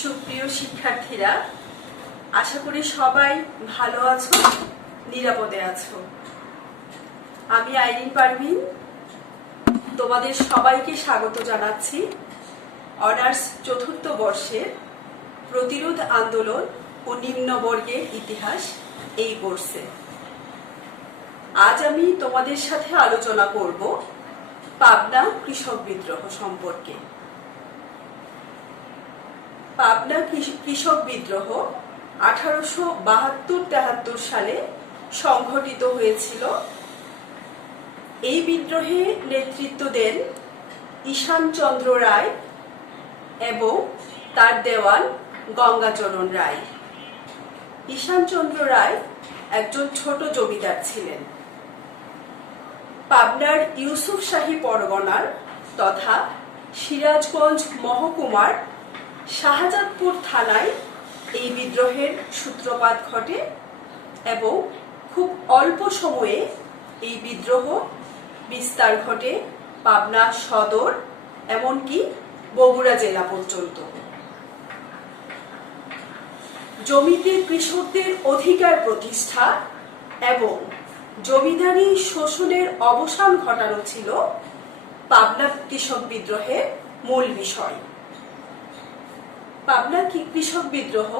সুপ্রিয় শিক্ষার্থীরা, আশা করি সবাই ভালো আছো, নিরাপদে আছো। আমি আইরিন পারভিন তোমাদের সবাইকে স্বাগত জানাচ্ছি অনার্স চতুর্থ বর্ষের প্রতিরোধ আন্দোলন ও নিম্নবর্গের ইতিহাস এই কোর্সে। আজ আমি তোমাদের সাথে আলোচনা করব পাবনা কৃষক বিদ্রোহ সম্পর্কে। পাবনা কৃষক বিদ্রোহ 1872-73 সালে সংঘটিত হয়েছিল। এই বিদ্রোহে নেতৃত্ব দেন ঈশানচন্দ্র রায় এবং তার দেওয়ান গঙ্গাচরণ রায়। ঈশানচন্দ্র রায় একজন ছোট জমিদার ছিলেন। পাবনার ইউসুফ শাহী পরগনার তথা সিরাজগঞ্জ মহকুমার শাহজাদপুর থানায় এই বিদ্রোহের সূত্রপাত ঘটে এবং খুব অল্প সময়ে এই বিদ্রোহ বিস্তার ঘটে পাবনা সদর এমনকি বগুড়া জেলা পর্যন্ত। জমিতে কৃষকদের অধিকার প্রতিষ্ঠা এবং জমিদারি শোষণের অবসান ঘটানো ছিল পাবনা কৃষক বিদ্রোহের মূল বিষয়। পাবনা কৃষক বিদ্রোহ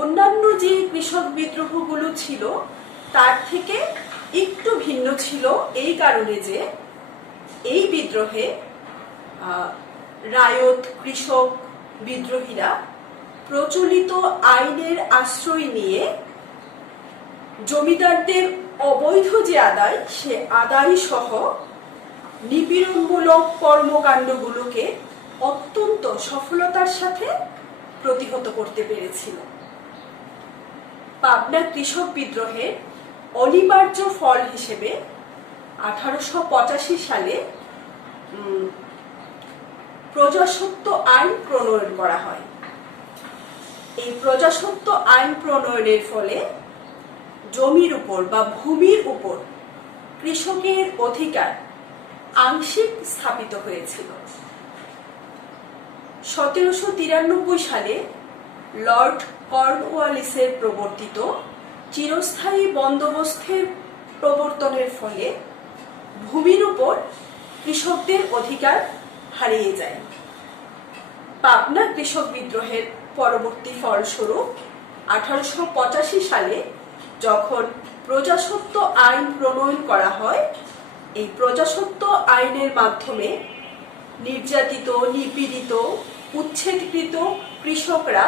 অন্যান্য যে কৃষক বিদ্রোহগুলো ছিল তার থেকে একটু ভিন্ন ছিল এই কারণে যে এই বিদ্রোহে রায়ত কৃষক বিদ্রোহীরা প্রচলিত আইনের আশ্রয় নিয়ে জমিদারদের অবৈধ যে আদায় সে আদায় সহ নিপীড়নমূলক কর্মকাণ্ডগুলোকে অত্যন্ত সফলতার সাথে প্রতিহত করতে পেরেছিল। পাবনা কৃষক বিদ্রোহের অনিবার্য ফল হিসেবে 1885 সালে প্রজাস্বত্ব আইন প্রণয়ন করা হয়। এই প্রজাস্বত্ব আইন প্রণয়নের ফলে জমির উপর বা ভূমির উপর কৃষকের অধিকার আংশিক স্থাপিত হয়েছিল। 1793 সালে লর্ড কর্নওয়ালিসের প্রবর্তিত চিরস্থায়ী বন্দোবস্তের প্রবর্তনের ফলে ভূমির উপর কৃষকদের অধিকার হারিয়ে যায়। পাবনা কৃষক বিদ্রোহের পরবর্তী ফলস্বরূপ 1885 সালে যখন প্রজাস্বত্ব আইন প্রণয়ন করা হয়, এই প্রজাস্বত্ব আইনের মাধ্যমে নির্যাতিত, নিপীড়িত, উচ্ছেদকৃত কৃষকরা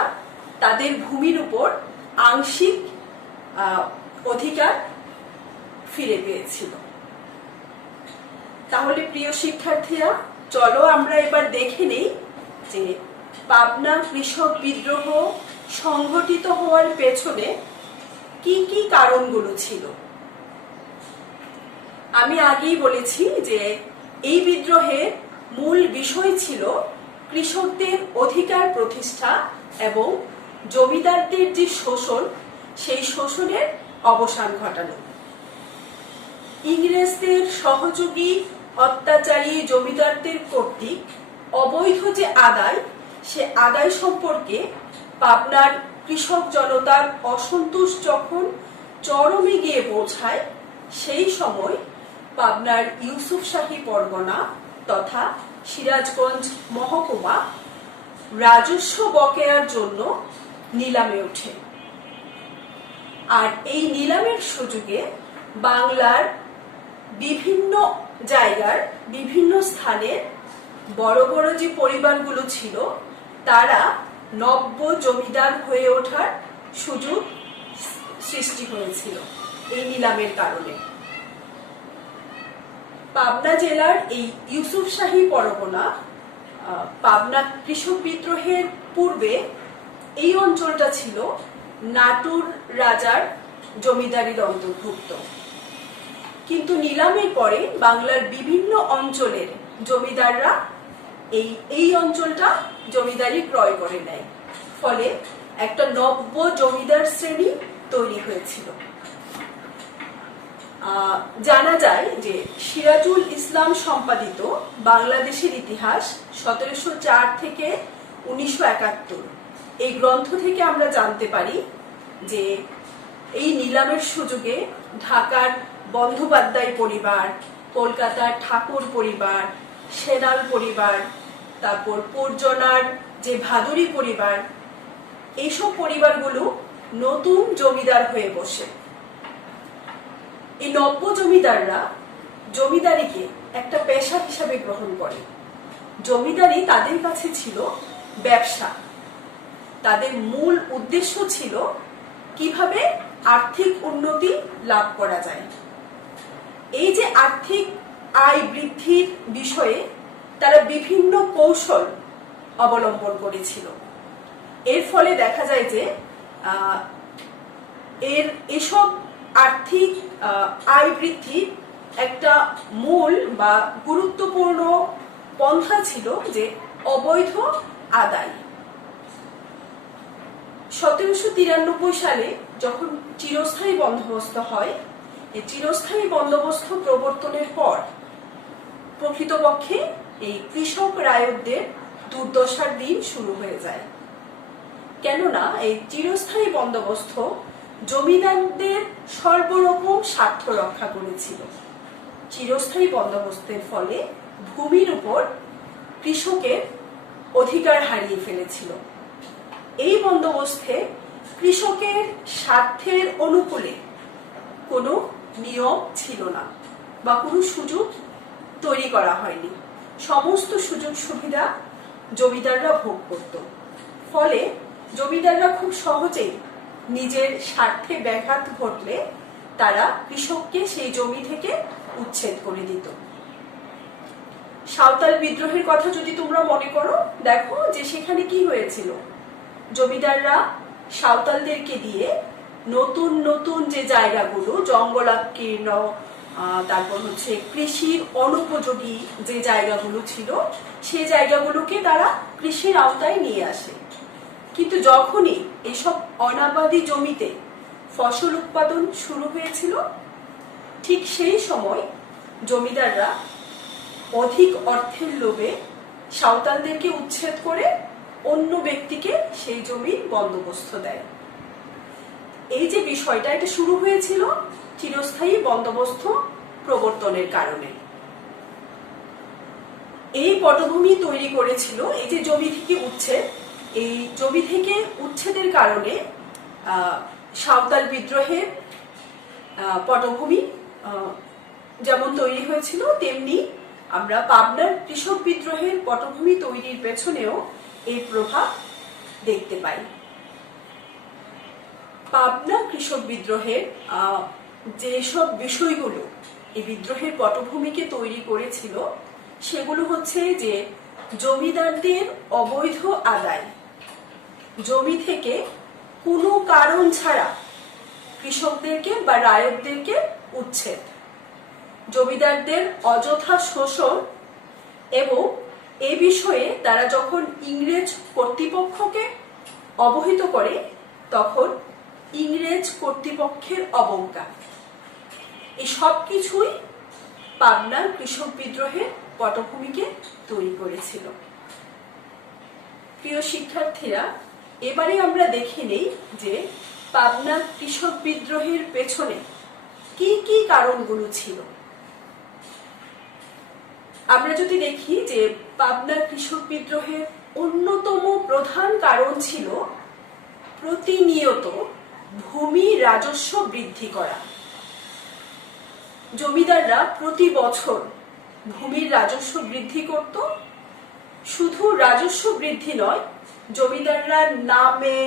তাদের ভূমির উপর আংশিক অধিকার ফিরে পেয়েছিল। তাহলে প্রিয় শিক্ষার্থীরা, চলো আমরা এবার দেখে নেই যে পাবনা কৃষক বিদ্রোহ সংঘটিত হওয়ার পেছনে কি কি কারণগুলো ছিল। আমি আগেই বলেছি যে এই বিদ্রোহের মূল বিষয় ছিল কৃষকদের অধিকার প্রতিষ্ঠা এবং জমিদারদের যে শোষণ সেই শোষণের অবসান ঘটানো। ইংরেজদের সহযোগী অত্যাচারী জমিদারদের কর্তৃক অবৈধ যে আদায় সে আদায় সম্পর্কে পাবনার কৃষক জনতার অসন্তোষ যখন চরমে গিয়ে পৌঁছায়, সেই সময় পাবনার ইউসুফ শাহী পরগনা তথা সিরাজগঞ্জ মহকুমা রাজস্ব বকেয়ার জন্য নিলামে ওঠে। আর এই নিলামের সুযোগে বাংলার বিভিন্ন জায়গার বিভিন্ন স্থানের বড় বড় যে পরিবারগুলো ছিল তারা নব্য জমিদার হয়ে ওঠার সুযোগ সৃষ্টি হয়েছিল এই নিলামের কারণে। পাবনা জেলার এই ইউসুফ শাহী পরগনা পাবনা কৃষক বিদ্রোহের পূর্বে এই অঞ্চলটা ছিল নাটুর রাজার জমিদারির অন্তর্ভুক্ত, কিন্তু নিলামের পরে বাংলার বিভিন্ন অঞ্চলের জমিদাররা এই অঞ্চলটা জমিদারি ক্রয় করে নেয়। ফলে একটা নব্য জমিদার শ্রেণী তৈরি হয়েছিল। জানা যায় যে সিরাজুল ইসলাম সম্পাদিত বাংলাদেশের ইতিহাস 1704 থেকে 1971 এই গ্রন্থ থেকে আমরা জানতে পারি যে এই নিলামের সুযোগে ঢাকার বন্দ্যোপাধ্যায় পরিবার, কলকাতার ঠাকুর পরিবার, সেনাল পরিবার, তারপর পর্জনার যে ভাদুরী পরিবার, এইসব পরিবারগুলো নতুন জমিদার হয়ে বসে। এই নব্য জমিদাররা জমিদারিকে একটা পেশা হিসাবে গ্রহণ করে। জমিদারি তাদের কাছে ছিল ব্যবসা। তাদের মূল উদ্দেশ্য ছিল কিভাবে আর্থিক উন্নতি লাভ করা যায়। এই যে আর্থিক আয় বৃদ্ধির বিষয়ে তারা বিভিন্ন কৌশল অবলম্বন করেছিল। এর ফলে দেখা যায় যে এসব আর্থিক আয় বৃদ্ধির একটা মূল বা গুরুত্বপূর্ণ পন্থা ছিল যে অবৈধ আদায়। 1793 সালে যখন চিরস্থায়ী বন্দোবস্ত হয়, এই চিরস্থায়ী বন্দোবস্ত প্রবর্তনের পর প্রকৃতপক্ষে এই কৃষক রায়তদের দুর্দশার দিন শুরু হয়ে যায়। কেননা এই চিরস্থায়ী বন্দোবস্ত জমিদারদের সর্বরকম স্বার্থ রক্ষা করেছিল। চিরস্থায়ী বন্দোবস্তের ফলে ভূমির উপর কৃষকের অধিকার হারিয়ে ফেলেছিল। এই বন্দোবস্তে কৃষকের স্বার্থের অনুকূলে কোনো নিয়ম ছিল না বা কোনো সুযোগ তৈরি করা হয়নি। সমস্ত সুযোগ সুবিধা জমিদাররা ভোগ করত। ফলে জমিদাররা খুব সহজেই নিজের স্বার্থে ব্যাঘাত ঘটলে তারা কৃষককে সেই জমি থেকে উচ্ছেদ করে দিত। সাঁওতাল বিদ্রোহের কথা যদি তোমরা মনে করো, দেখো যে সেখানে কি হয়েছিল। জমিদাররা সাঁওতালদেরকে দিয়ে নতুন নতুন যে জায়গাগুলো জঙ্গলাকীর্ণ, তারপর হচ্ছে কৃষির অনুপযোগী যে জায়গাগুলো ছিল, সেই জায়গাগুলোকে তারা কৃষির আওতায় নিয়ে আসে। কিন্তু যখনই এসব অনাবাদী জমিতে ফসল উৎপাদন শুরু হয়েছিল, ঠিক সেই সময় জমিদাররা অধিক অর্থের লোভে সাঁওতালদেরকে উচ্ছেদ করে অন্য ব্যক্তিকে সেই জমির বন্দোবস্ত দেয়। এই যে বিষয়টা, এটা শুরু হয়েছিল চিরস্থায়ী বন্দোবস্ত প্রবর্তনের কারণে। এই পটভূমি তৈরি করেছিল এই যে জমি থেকে উচ্ছেদ। এই জমি থেকে উচ্ছেদের কারণে সাঁওতাল বিদ্রোহের পটভূমি যেমন তৈরি হয়েছিল, তেমনি আমরা পাবনার কৃষক বিদ্রোহের পটভূমি তৈরির পেছনেও এই প্রভাব দেখতে পাই। পাবনা কৃষক বিদ্রোহের যেসব বিষয়গুলো এই বিদ্রোহের পটভূমিকে তৈরি করেছিল, সেগুলো হচ্ছে যে জমিদারদের অবৈধ আদায়, জমি থেকে কোনো কারণ ছাড়া কৃষকদেরকে বা রায়তদেরকে উচ্ছেদ, জমিদারদের অযথা শোষণ, এবং এ বিষয়ে তারা যখন ইংরেজ কর্তৃপক্ষকে অবহিত করে তখন ইংরেজ কর্তৃপক্ষের অবজ্ঞা, এই সব কিছুই পাবনার কৃষক বিদ্রোহের পটভূমিকে তৈরি করেছিল। প্রিয় শিক্ষার্থীরা, এবারে আমরা দেখে নেই যে পাবনার কৃষক বিদ্রোহের পেছনে কি কি কারণগুলো ছিল। আমরা যদি দেখি যে পাবনার কৃষক বিদ্রোহের অন্যতম প্রধান কারণ ছিল প্রতিনিয়ত ভূমি রাজস্ব বৃদ্ধি করা। জমিদাররা প্রতি বছর ভূমির রাজস্ব বৃদ্ধি করত। শুধু রাজস্ব বৃদ্ধি নয়, জমিদাররা নামে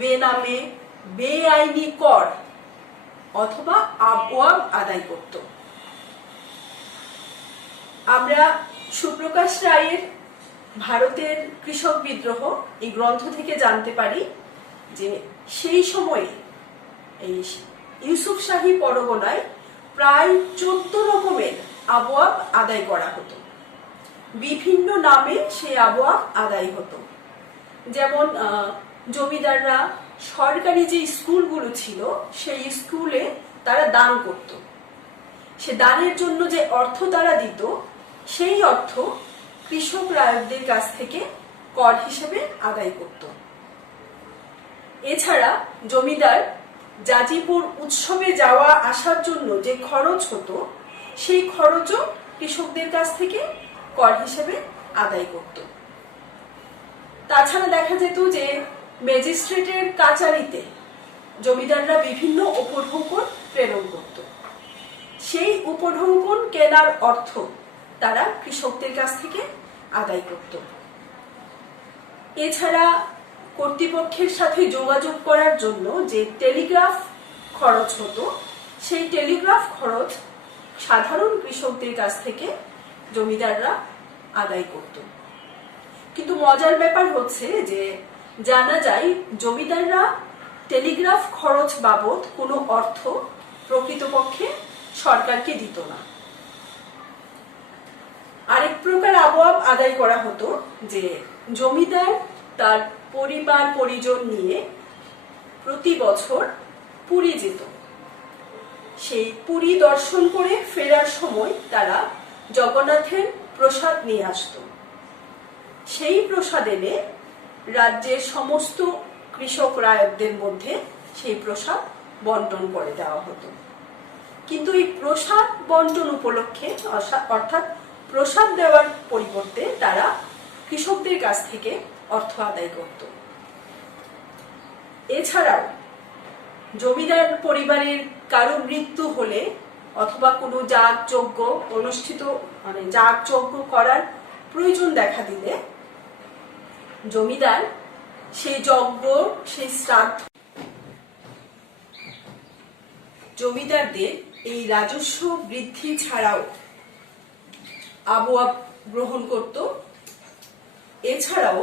বেনামে বেআইনি কর অথবা আবওয়াব আদায় করত। আমরা সুপ্রকাশ রায়ের ভারতের কৃষক বিদ্রোহ এই গ্রন্থ থেকে জানতে পারি যে সেই সময়ে এই ইউসুফ শাহী পরগনায় প্রায় 14 রকমের আবওয়াব আদায় করা হতো। বিভিন্ন নামে সেই আবওয়াব আদায় হতো। যেমন জমিদাররা সরকারি যে স্কুলগুলো ছিল সেই স্কুলে তারা দান করত। সে দানের জন্য যে অর্থ তারা দিত, সেই অর্থ কৃষক রায়তদের কাছ থেকে কর হিসেবে আদায় করত। এছাড়া জমিদার জাজিপুর উৎসবে যাওয়া আসার জন্য যে খরচ হতো সেই খরচও কৃষকদের কাছ থেকে কর হিসেবে আদায় করত। তাছাড়া দেখা যেত যে ম্যাজিস্ট্রেটের কাচারিতে জমিদাররা বিভিন্ন উপঢৌকন প্রেরণ করত। সেই উপঢৌকন কেনার অর্থ তারা কৃষকদের কাছ থেকে আদায় করত। এছাড়া কর্তৃপক্ষের সাথে যোগাযোগ করার জন্য যে টেলিগ্রাফ খরচ হতো সেই টেলিগ্রাফ খরচ সাধারণ কৃষকদের কাছ থেকে জমিদাররা আদায় করত। কিন্তু মজার ব্যাপার হচ্ছে যে জানা যায় জমিদাররা টেলিগ্রাফ খরচ বাবদ কোনো অর্থ প্রকৃতপক্ষে সরকারকে দিত না। আরেক প্রকার আবওয়াব আদায় করা হতো যে জমিদার তার পরিবার পরিজন নিয়ে প্রতি বছর পুরী যেত। সেই পুরী দর্শন করে ফেরার সময় তারা জগন্নাথের প্রসাদ নিয়ে আসত। সেই প্রসাদ এনে রাজ্যের সমস্ত কৃষক রায়তদের মধ্যে সেই প্রসাদ বন্টন করে দেওয়া হতো। কিন্তু এই প্রসাদ বন্টন উপলক্ষে অর্থাৎ প্রসাদ দেওয়ার পরিবর্তে তারা কৃষকদের কাছ থেকে অর্থ আদায় করত। এছাড়াও জমিদার পরিবারের কারো মৃত্যু হলে অথবা কোনো যাগযজ্ঞ অনুষ্ঠিত যাগযজ্ঞ করার প্রয়োজন দেখা দিলে জমিদার সেই যজ্ঞ সেই শ্রাদ্ধ জমিদারদের এই রাজস্ব বৃদ্ধি ছাড়াও আবওয়াব গ্রহণ করত। এছাড়াও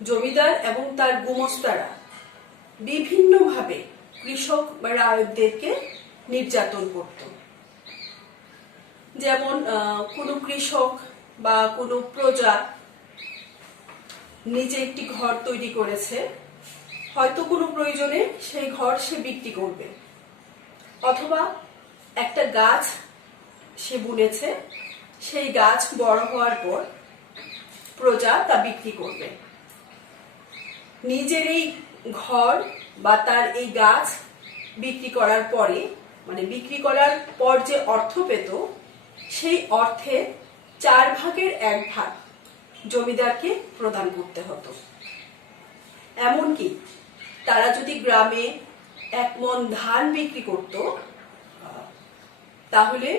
জমিদার এবং তার গুমস্তারা বিভিন্নভাবে কৃষক বা রায়তদেরকে নির্যাতন করত। যেমন কোনো কৃষক বা কোনো প্রজা নিজে একটি ঘর তৈরি করেছে, হয়তো কোনো প্রয়োজনে সেই ঘর সে বিক্রি করবে, অথবা একটা গাছ সে বুনেছে, সেই গাছ বড় হওয়ার পর প্রজা তা বিক্রি করবে। নিজের এই ঘর বা তার এই গাছ বিক্রি করার পরে বিক্রি করার পর যে অর্থ পেত সেই অর্থের 1/4 জমিদারকে প্রদান করতে হতো। এমনকি তারা যদি গ্রামে 1 মণ ধান বিক্রি করত তাহলে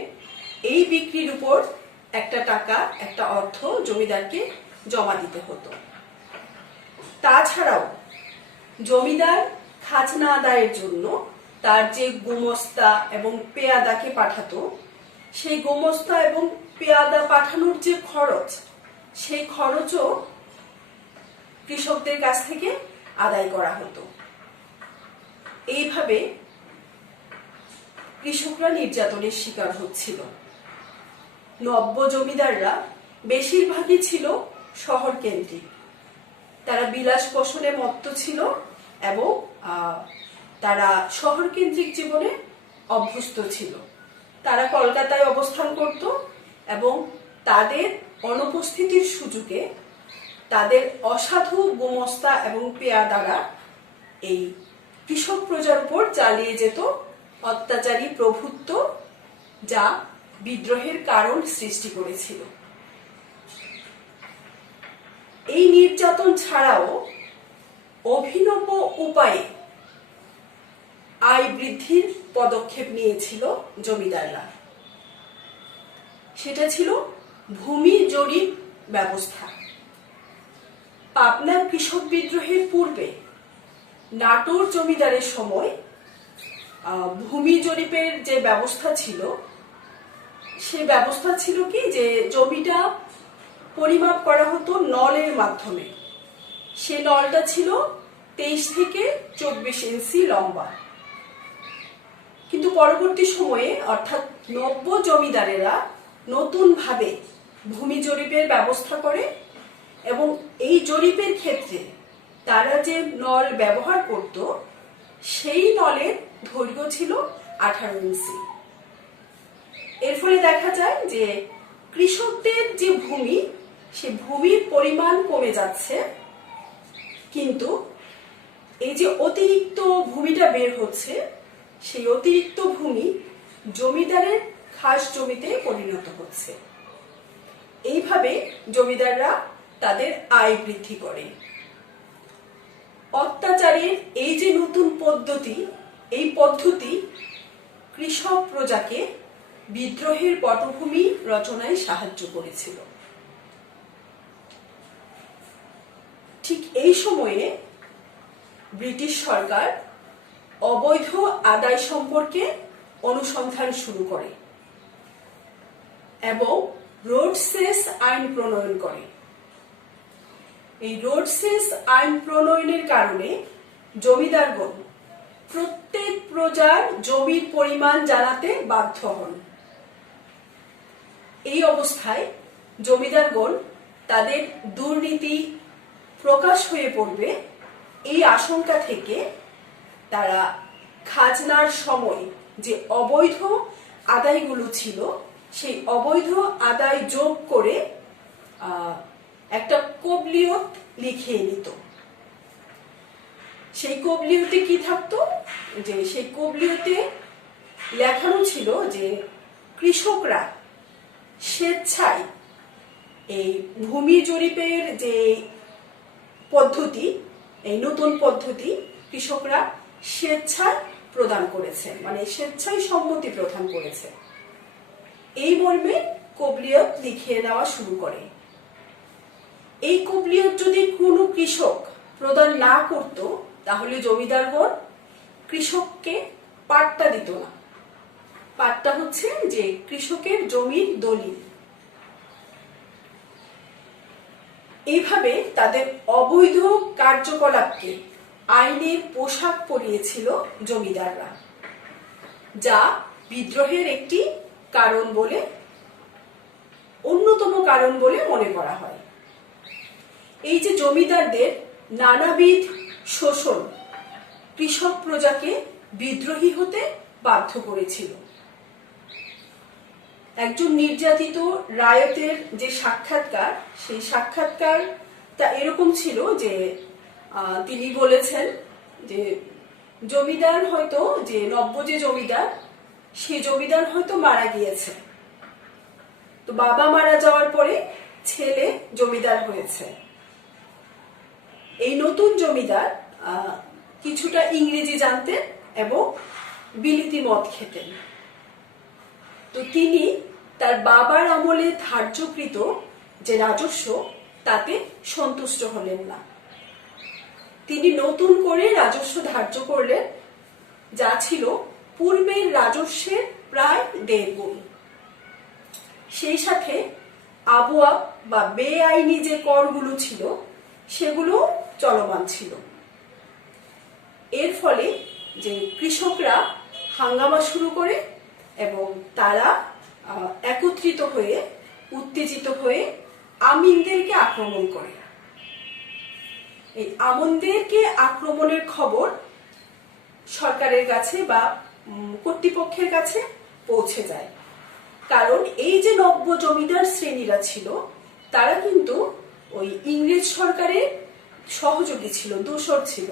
এই বিক্রির উপর একটা টাকা একটা অর্থ জমিদারকে জমা দিতে হতো। তাছাড়াও জমিদার খাজনা আদায়ের জন্য তার যে গোমস্তা এবং পেয়াদাকে পাঠাতো সেই গোমস্তা এবং পেয়াদা পাঠানোর যে খরচ সেই খরচও কৃষকদের কাছ থেকে আদায় করা হতো। এইভাবে কৃষকরা নির্যাতনের শিকার হচ্ছিল। নব্য জমিদাররা বেশিরভাগই ছিল শহর কেন্দ্রিক। তারা বিলাস পোষণে মত্ত ছিল এবং তারা শহর কেন্দ্রিক জীবনে অভ্যস্ত ছিল। তারা কলকাতায় অবস্থান করত এবং তাদের অনুপস্থিতির সুযোগে তাদের অসাধু গোমস্তা এবং পেয়াদারা এই কৃষক প্রজার উপর চালিয়ে যেত অত্যাচারী প্রভুত্ব, যা বিদ্রোহের কারণ সৃষ্টি করেছিল। এই নির্যাতন ছাড়াও অভিনব উপায়ে আয় বৃদ্ধির পদক্ষেপ নিয়েছিল জমিদাররা। সেটা ছিল ভূমি জরিপ ব্যবস্থা। পাবনা কৃষক বিদ্রোহের পূর্বে নাটোর জমিদারের সময় ভূমি জরিপের যে ব্যবস্থা ছিল সেই ব্যবস্থা ছিল কি যে জমিটা পরিমাপ করা হতো নলের মাধ্যমে। সে নলটা ছিল 23 থেকে 24 ইঞ্চি লম্বা। কিন্তু পরবর্তী সময়ে অর্থাৎ নব্য জমিদারেরা নতুন ভাবে ভূমি জরিপের ব্যবস্থা করে এবং এই জরিপের ক্ষেত্রে তারা যে নল ব্যবহার করত সেই নলের দৈর্ঘ্য ছিল 18 ইঞ্চি। এর ফলে দেখা যায় যে কৃষকদের যে ভূমি সে ভূমির পরিমাণ কমে যাচ্ছে, কিন্তু এই যে অতিরিক্ত ভূমিটা বের হচ্ছে, সেই অতিরিক্ত ভূমি জমিদারের খাস জমিতে পরিণত হচ্ছে। এইভাবে জমিদাররা তাদের আয় বৃদ্ধি করে। অত্যাচারের এই যে নতুন পদ্ধতি, এই পদ্ধতি কৃষক প্রজাকে বিদ্রোহের পটভূমি রচনায় সাহায্য করেছিল। ঠিক এই সময়ে ব্রিটিশ সরকার অবৈধ আদায় সম্পর্কে অনুসন্ধান শুরু করে এবং রোডসেস আইন প্রণয়ন করে। এই রোডসেস আইন প্রণয়নের কারণে জমিদারগণ প্রত্যেক প্রজার জমির পরিমাণ জানাতে বাধ্য হন। এই অবস্থায় জমিদারগণ তাদের দুর্নীতি প্রকাশ হয়ে পড়বে এই আশঙ্কা থেকে তারা খাজনার সময় যে অবৈধ আদায়গুলো ছিল, সেই অবৈধ আদায় যোগ করে একটা কবলিয়ত লিখিয়ে নিত। সেই কবলিয়তে কি থাকতো, যে সেই কবলিয়তে লেখানো ছিল যে কৃষকরা স্বেচ্ছায় এই ভূমি জরিপের যে পদ্ধতি, এই নতুন পদ্ধতি কৃষকরা স্বেচ্ছায় প্রদান করেছে, মানে স্বেচ্ছায় সম্মতি প্রদান করেছে। এই মর্মে কবলিয়ত লিখিয়ে দেওয়া শুরু করে। এই কবলিয়ত যদি কোনো কৃষক প্রদান না করত, তাহলে জমিদারগণ কৃষককে পাট্টা দিত না। পাট্টা হচ্ছে যে কৃষকের জমির দলিল। এইভাবে তাদের অবৈধ কার্যকলাপকে আইনের পোশাক পরিয়েছিল জমিদাররা, যা বিদ্রোহের একটি কারণ বলে, অন্যতম কারণ বলে মনে করা হয়। এই যে জমিদারদের নানাবিধ শোষণ কৃষক প্রজাকে বিদ্রোহী হতে বাধ্য করেছিল। একজন নির্যাতিত রায়তের যে সাক্ষাৎকার, সেই সাক্ষাৎকারটা এরকম ছিল যে তিনি বলেছেন যে জমিদার হয়তো, যে নব্য যে জমিদার, সে জমিদার হয়তো মারা গিয়েছে, তো বাবা মারা যাওয়ার পরে ছেলে জমিদার হয়েছে। এই নতুন জমিদার কিছুটা ইংরেজি জানতেন এবং বিলিতি মদ খেতেন। তো তিনি তার বাবার আমলে ধার্যকৃত যে রাজস্ব, তাতে সন্তুষ্ট হলেন না। তিনি নতুন করে রাজস্ব ধার্য করলেন, যা ছিল পূর্বের রাজস্বের প্রায় 1.5 গুণ। সেই সাথে আবওয়া বা বেআইনি যে করগুলো ছিল, সেগুলো চলমান ছিল। এর ফলে যে কৃষকরা হাঙ্গামা শুরু করে এবং তারা একত্রিত হয়ে, উত্তেজিত হয়ে আমিনদেরকে আক্রমণ করে। এই আমনদেরকে আক্রমণের খবর সরকারের কাছে বা কর্তৃপক্ষের কাছে পৌঁছে যায়। কারণ এই যে নব্য জমিদার শ্রেণীরা ছিল, তারা কিন্তু ওই ইংরেজ সরকারের সহযোগী ছিল, দোসর ছিল।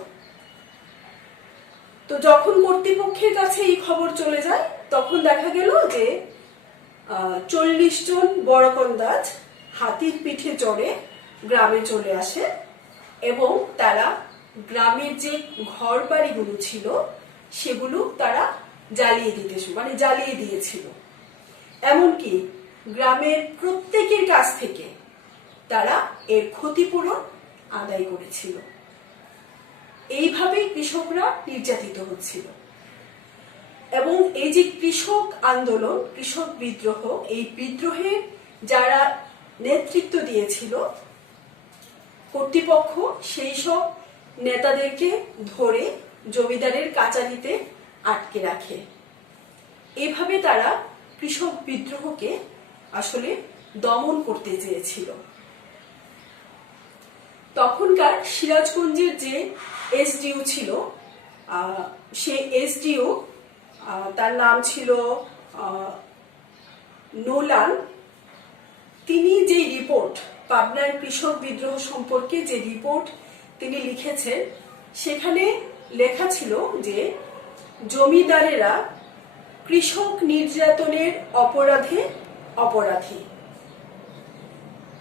তো যখন কর্তৃপক্ষের কাছে এই খবর চলে যায়, তখন দেখা গেল যে 40 জন বড়কন্দাজ হাতির পিঠে চড়ে গ্রামে চলে আসে এবং তারা গ্রামের যে ঘর বাড়িগুলো ছিল, সেগুলো তারা জ্বালিয়ে দিয়েছিল। এমনকি গ্রামের প্রত্যেকের কাছ থেকে তারা এর ক্ষতিপূরণ আদায় করেছিল। এইভাবে কৃষকরা নির্যাতিত হচ্ছিল। এবং এই যে কৃষক আন্দোলন, কৃষক বিদ্রোহ, এই বিদ্রোহে যারা নেতৃত্ব দিয়েছিল কর্তৃপক্ষ, সেই সব নেতাদেরকে ধরে জমিদারের কাচারিতে আটকে রাখে। এভাবে তারা কৃষক বিদ্রোহকে আসলে দমন করতে চেয়েছিল। তখনকার সিরাজগঞ্জের যে এসডিও ছিল, সে এসডিও, তার নাম ছিল নোলান। তিনি যে রিপোর্ট, পাবনার কৃষক বিদ্রোহ সম্পর্কে যে রিপোর্ট তিনি লিখেছেন, সেখানে লেখা ছিল যে জমিদারেরা কৃষক নির্যাতনের অপরাধে অপরাধী,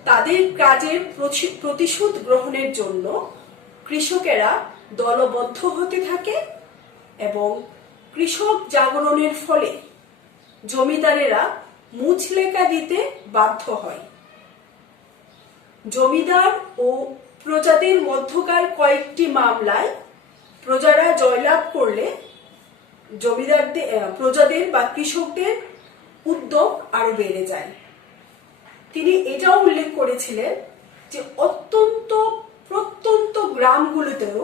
তাদের কাজের প্রতিশোধ গ্রহণের জন্য কৃষকেরা দলবদ্ধ হতে থাকে এবং কৃষক জাগরণের ফলে জমিদারেরা মুচলেকা দিতে বাধ্য হয়। জমিদার ও প্রজাদের মধ্যকার কয়েকটি মামলায় প্রজারা জয়লাভ করলে প্রজাদের বা কৃষকদের উদ্যোগ আরো বেড়ে যায়। তিনি এটাও উল্লেখ করেছিলেন যে প্রত্যন্ত গ্রামগুলোতেও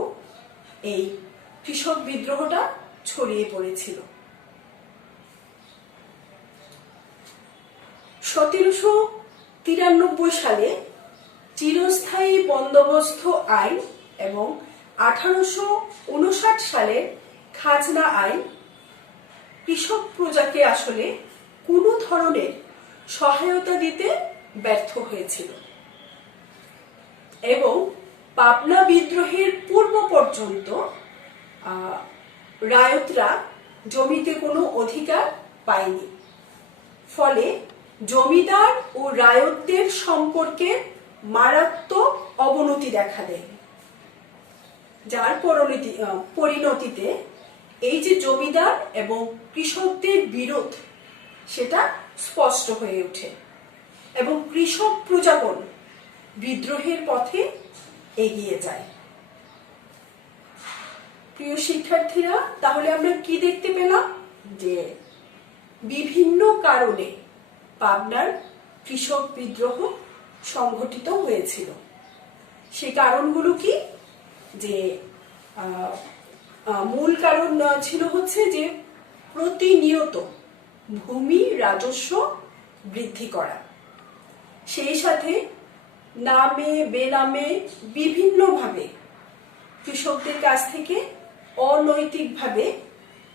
এই কৃষক বিদ্রোহটা ছড়িয়ে পড়েছিল। 1793 সালে চিরস্থায়ী বন্দোবস্ত আইন এবং 1859 সালের খাজনা আইন কৃষক প্রজাকে আসলে কোনো ধরনের সহায়তা দিতে ব্যর্থ হয়েছিল এবং পাবনা বিদ্রোহের পূর্ব পর্যন্ত রায়তরা জমিতে কোনো অধিকার পায়নি। ফলে জমিদার ও রায়তদের সম্পর্কে মারাত্মক অবনতি দেখা দেয়, যার পরিণতিতে এই যে জমিদার এবং কৃষকদের বিরোধ সেটা স্পষ্ট হয়ে ওঠে এবং কৃষক প্রজাগণ বিদ্রোহের পথে এগিয়ে যায়। প্রিয় শিক্ষার্থীরা, তাহলে আমরা কি দেখতে পেলাম যে বিভিন্ন কারণে পাবনার কৃষক বিদ্রোহ সংঘটিত হয়েছিল। সেই কারণগুলো কি? যে মূল কারণ ছিল হচ্ছে যে প্রতিনিয়ত ভূমি রাজস্ব বৃদ্ধি করা, সেই সাথে নামে বেনামে বিভিন্নভাবে কৃষকদের কাছ থেকে অনৈতিকভাবে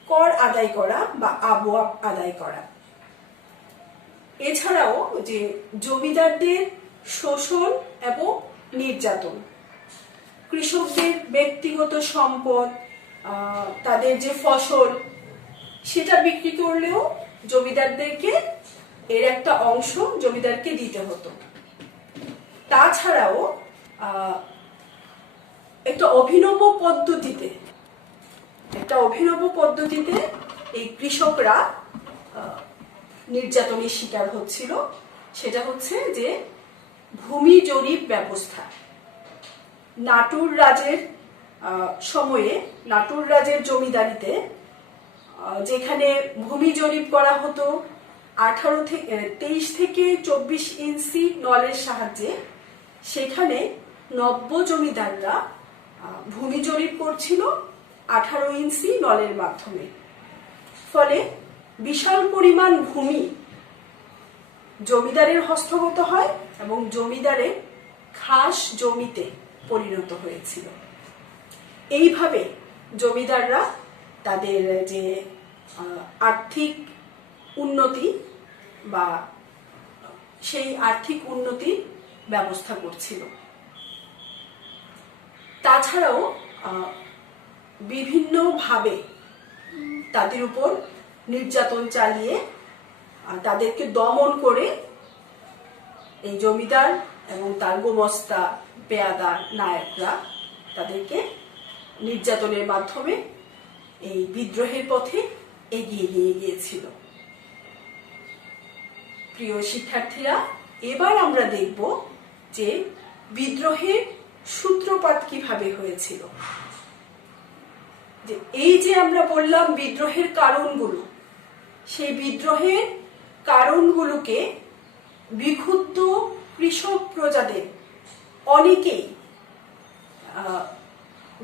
কর আদায় করা বা আবওয়াব আদায় করা। এছাড়াও যে জমিদারদের শোষণ এবং নির্যাতন, কৃষকদের ব্যক্তিগত সম্পদ, তাদের যে ফসল সেটা বিক্রি করলেও জমিদারদেরকে এর একটা অংশ জমিদারকে দিতে হতো। তাছাড়াও একটা অভিনব পদ্ধতিতে এই কৃষকরা নির্যাতনের শিকার হচ্ছিল। সেটা হচ্ছে যে ভূমি জরিপ ব্যবস্থা। নাটোর রাজের সময়ে, নাটোর রাজের জমিদারিতে যেখানে ভূমি জরিপ করা হতো 23 থেকে 24 ইঞ্চি নলের সাহায্যে, সেখানে নব্য জমিদাররা ভূমি জরিপ করছিল 18 ইঞ্চি নলের মাধ্যমে। ফলে বিশাল পরিমাণ ভূমি জমিদারের হস্তগত হয় এবং জমিদারের খাস জমিতে পরিণত হয়েছিল। এইভাবে জমিদাররা তাদের যে আর্থিক উন্নতি বা সেই আর্থিক উন্নতির ব্যবস্থা করছিল। তাছাড়াও বিভিন্নভাবে তাদের উপর নির্যাতন চালিয়ে তাদেরকে দমন করে এই জমিদার এবং তার গোমস্তা, পেয়াদা, নায়করা তাদেরকে নির্যাতনের মাধ্যমে এই বিদ্রোহের পথে এগিয়ে নিয়ে গিয়েছিল। প্রিয় শিক্ষার্থীরা, এবার আমরা দেখব যে বিদ্রোহের সূত্রপাত কিভাবে হয়েছিল। যে এই যে আমরা বললাম বিদ্রোহের কারণগুলো, সেই বিদ্রোহের কারণগুলোকে বিক্ষুব্ধ কৃষক প্রজাদের অনেকেই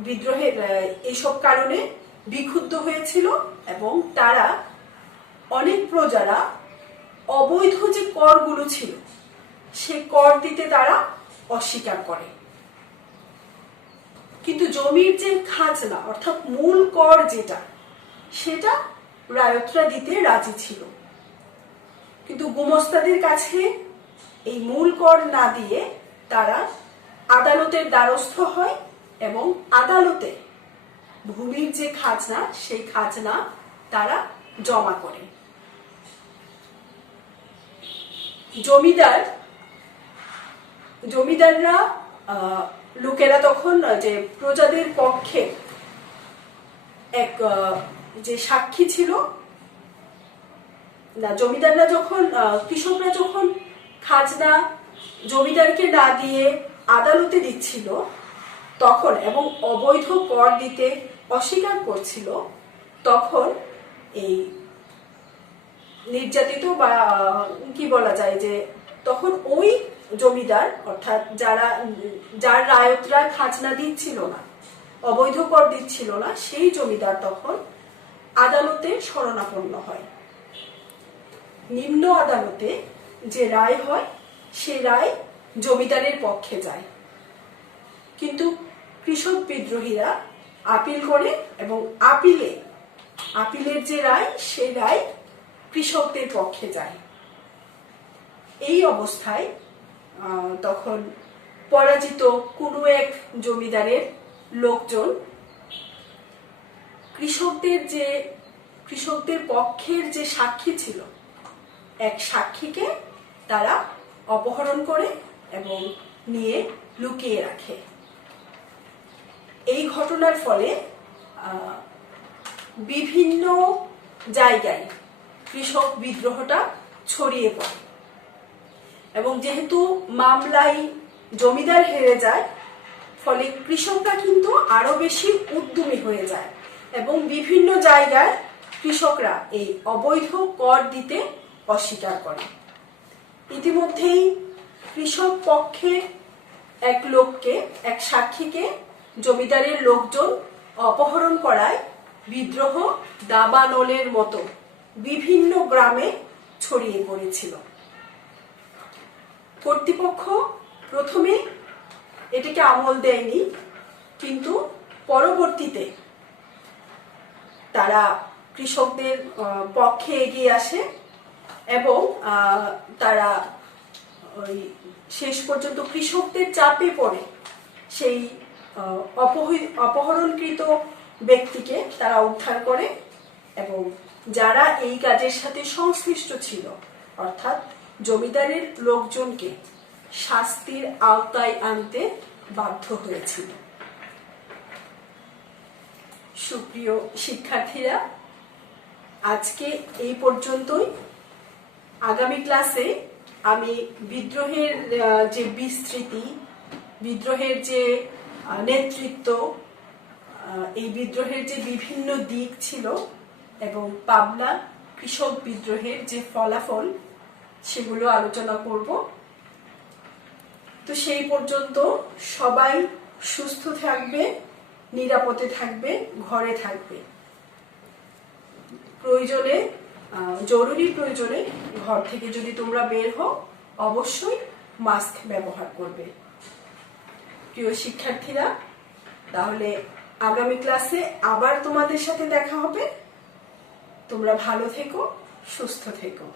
বিদ্রোহের এইসব কারণে বিক্ষুব্ধ হয়েছিল এবং তারা অনেক প্রজারা অবৈধ যে করগুলো ছিল সে কর দিতে তারা অস্বীকার করে। কিন্তু জমির যে খাজনা অর্থাৎ মূল কর যেটা, সেটা রায়তরা দিতে রাজি ছিল। কিন্তু গোমস্তাদের কাছে এই মূল কর না দিয়ে তারা আদালতের দ্বারস্থ হয় এবং আদালতে ভূমির যে খাজনা সেই খাজনা তারা জমা করে। জমিদাররা লোকেরা তখন যে প্রজাদের পক্ষে এক যে সাক্ষী ছিল না, জমিদাররা যখন কৃষকরা যখন খাজনা জমিদারকে না দিয়ে আদালতে দিচ্ছিল তখন এবং অবৈধ কর দিতে অস্বীকার করছিল, তখন এই নির্যাতিত বা কি বলা যায় যে তখন ওই জমিদার অর্থাৎ যার রায়তরা খাজনা দিচ্ছিল না, অবৈধ কর দিচ্ছিল না, সেই জমিদার তখন আদালতে শরণাপন্ন হয়। নিম্ন আদালতে যে রায় হয় সে রায় জমিদারের পক্ষে যায়, কিন্তু কৃষক বিদ্রোহীরা আপিল করে এবং আপিলের যে রায় সেই রায় কৃষকদের পক্ষে যায়। এই অবস্থায় তখন পরাজিত কোনো এক জমিদারের লোকজন কৃষকদের পক্ষের যে সাক্ষী ছিল এক সাক্ষীকে তারা অপহরণ করে এবং নিয়ে লুকিয়ে রাখে। এই ঘটনার ফলে বিভিন্ন জায়গায় কৃষক বিদ্রোহটা ছড়িয়ে পড়ে এবং যেহেতু মামলায় জমিদার হেরে যায়, ফলে কৃষকরা কিন্তু আরো বেশি উদ্যমী হয়ে যায় এবং বিভিন্ন জায়গায় কৃষকরা এই অবৈধ কর দিতে অস্বীকার করে। ইতিমধ্যেই কৃষক পক্ষে এক সাক্ষীকে জমিদারের লোকজন অপহরণ করায় বিদ্রোহ দাবানলের মতো বিভিন্ন গ্রামে ছড়িয়ে পড়েছিল। কর্তৃপক্ষ প্রথমে এটাকে আমল দেয়নি, কিন্তু পরবর্তীতে তারা কৃষকদের পক্ষে এগিয়ে আসে এবং তারা শেষ পর্যন্ত কৃষকদের চাপে পড়ে সেই অপহরণকৃত ব্যক্তিকে তারা উদ্ধার করে এবং যারা এই কাজের সাথে সংশ্লিষ্ট ছিল অর্থাৎ জমিদারের লোকজনকে শাস্তির আওতায় আনতে বাধ্য হয়েছিল। সুপ্রিয় শিক্ষার্থীরা, আজকে এই পর্যন্তই। আগামী ক্লাসে আমি বিদ্রোহের যে বিস্তৃতি, বিদ্রোহের যে নেতৃত্ব, এই বিদ্রোহের যে বিভিন্ন দিক ছিল এবং পাবনা কৃষক বিদ্রোহের যে ফলাফল সেগুলো আলোচনা করব। তো সেই পর্যন্ত সবাই সুস্থ থাকবে, নিরাপদে থাকবে, ঘরে থাকবে। জরুরি প্রয়োজনে ঘর থেকে যদি তোমরা বের হও অবশ্যই মাস্ক ব্যবহার করবে। প্রিয় শিক্ষার্থীরা, তাহলে আগামী ক্লাসে আবার তোমাদের সাথে দেখা হবে। তোমরা ভালো থেকো, সুস্থ থেকো।